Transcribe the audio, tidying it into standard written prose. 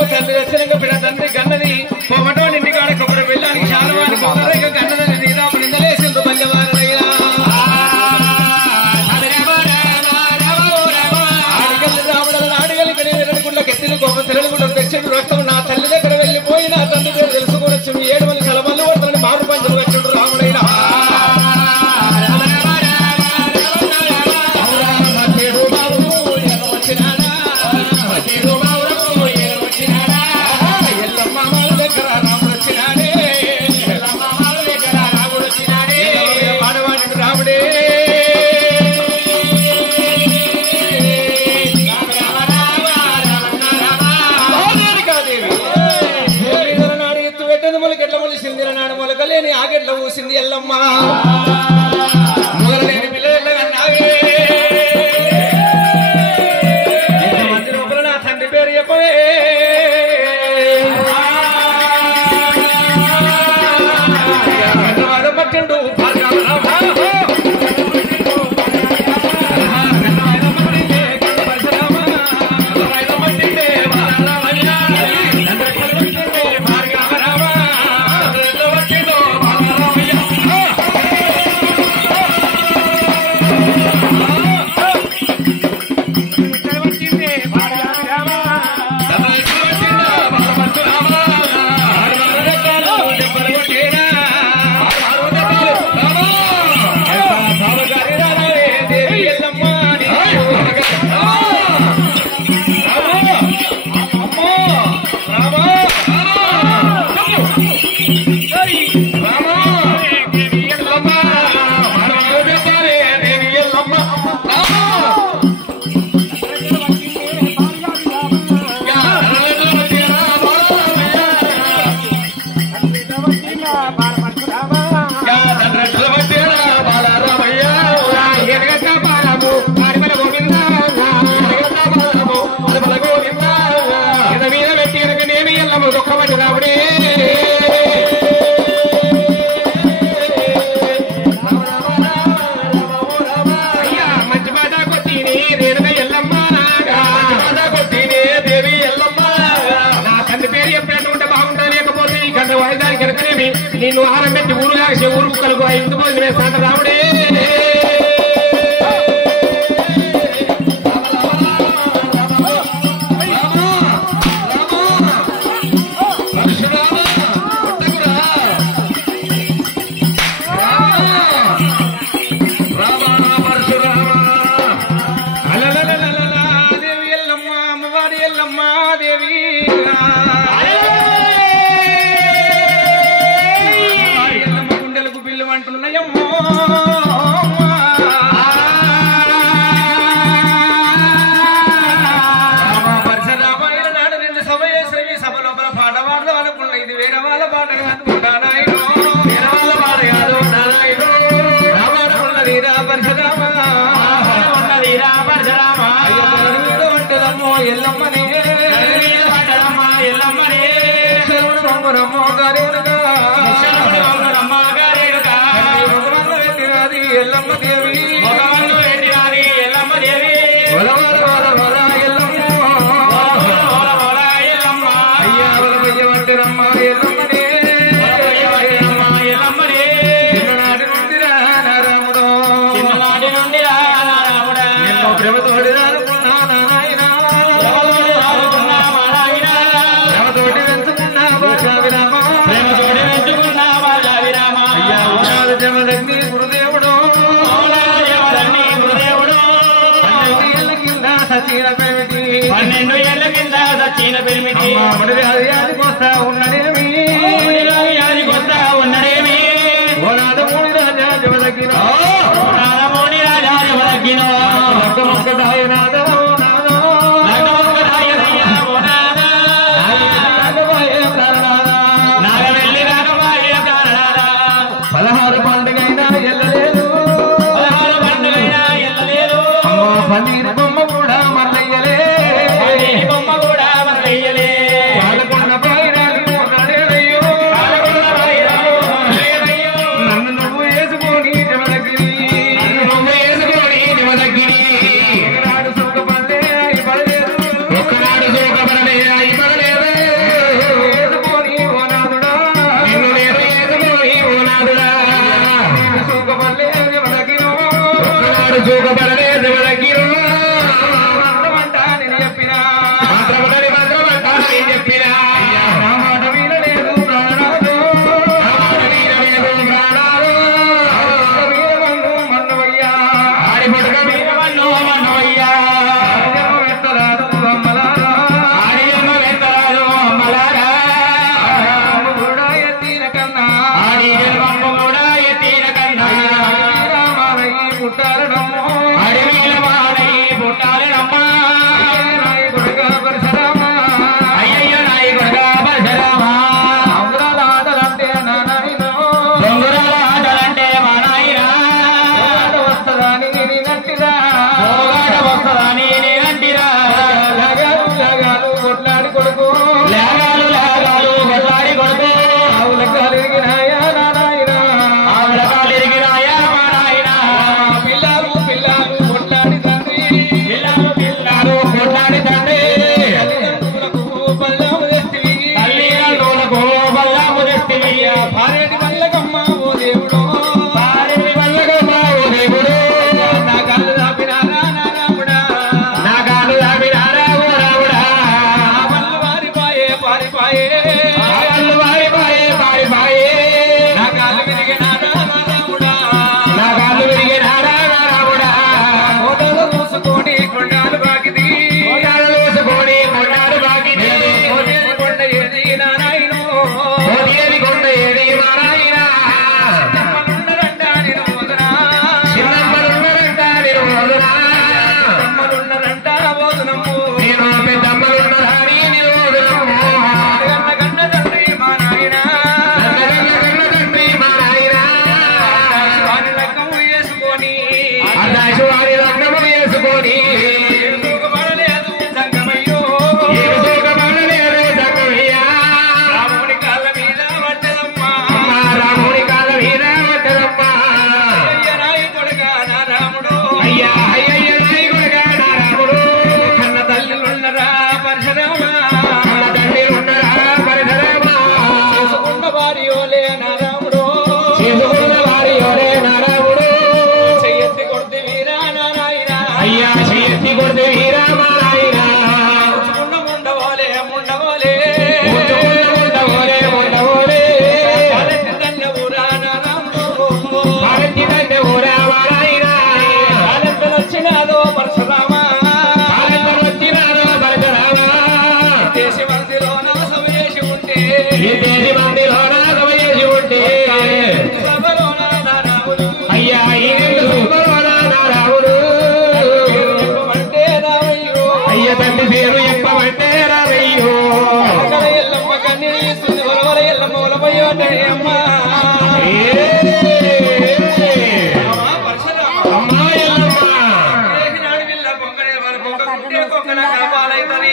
ఏమో తండ్రి దర్శనంగా పిల్ల తండ్రి గన్నది పొగటో నిండి కాడ కొబ్బరి వెళ్ళడానికి శాలవాడి కొబ్బరిగా గన్నదని నీరాము నిందలేసిండు బంజవారయ్యా ఆడగలి కడి వెరడుకుండా కెత్తిలు గొప్ప తెరడుకుండా తెచ్చిండు రక్తం నా తల్లి దగ్గర వెళ్ళిపోయి నా తండ్రి పేరు తెలుసుకోవచ్చు 7 మంది కలమల్లు పడుతున్నాడు మారు పంచులు కట్టిండు రాముడైనా ఆగెట్ల ఊసింది ఎల్లమ్మ మొదలలేని పిల్లలే మంది లోపల నా తండ్రి పేరు చెప్పవే పట్టిండు నిన్ను ఆహారం పెట్టి ఊరుగా ఊరు ముక్కలకు ఇంటి పోయి సాట రాముడే దేవి ఎల్లమ్మ అమ్మవారి ఎల్లమ్మ దేవి అంటున్నాయమ్మో పరశురామాయణ నాడు నిన్ను సభ చేసిన సభ లోపల పాట పాడదాం అనుకున్నా ఇది వేరే వాళ్ళ పాట అనుకుంటా నాయన వేరే వాళ్ళ పాట కాదు రామానున్నది రా పరశురామ ఉన్నది రా పరశురామ అంటదమ్మో ఎల్లమ్మనే ఎల్లమ్మనే రంగురమ్మో గారేనుగా ఎల్లమ్మ దేవి మగవాళ్ళు ఏంటి ఎల్లమ్మ దేవి ఎల్లమ్మ అయ్యా వంటిరమ్మ ఎల్లమ్మనే ఎల్లమ్మనే చిన్ననాటి నుండి రాముడు చిన్ననాటి నుండి రాముడా నిన్ను ప్రేమతోటి రానుకున్నా నాయన ప్రేమతోటి పెంచుకున్నా బాజావిరామ ప్రేమతోటి పెంచుకున్నా బాజావిరామ అయ్యా ఉన్నారు జమదగ్ని గురుదేవుడు పన్నెండు ఏళ్ల కింద సచిన పెరిమిటి వస్తా ఉన్నదేమి ఓనాడు మూడి రాజా జమదగ్గిన మూడి రాజా జమదగ్గిన నాగవెల్లి రాగమాయ కారణాల 16 పండుగైనా ఎల్లలేదు 16 పండుగైనా ఎల్లలేదు పన్నీరు బొమ్మ కూడా మల్లయ్యలే బొమ్మ కూడా మల్లయ్యలే పాలకొండ పైరాలి ఉండవోలే వచ్చినాదో పరశురామ దేశ మందిలో నా సమయేసి ఉంటే సభలో నా రాముడు అయ్యా రాముడు చెప్పమంటే రామయ్యో అయ్య తండ్రి పేరు చెప్పమంటే రామయ్యో ఎల్లమ్మ కన్నీ ఇస్తుంది వరవల ఎల్లమ్మ వలమయ్యో అమ్మా అమ్మాయి నాడు పిల్ల పొంగనే వరకు కొంగ కాపాలైతని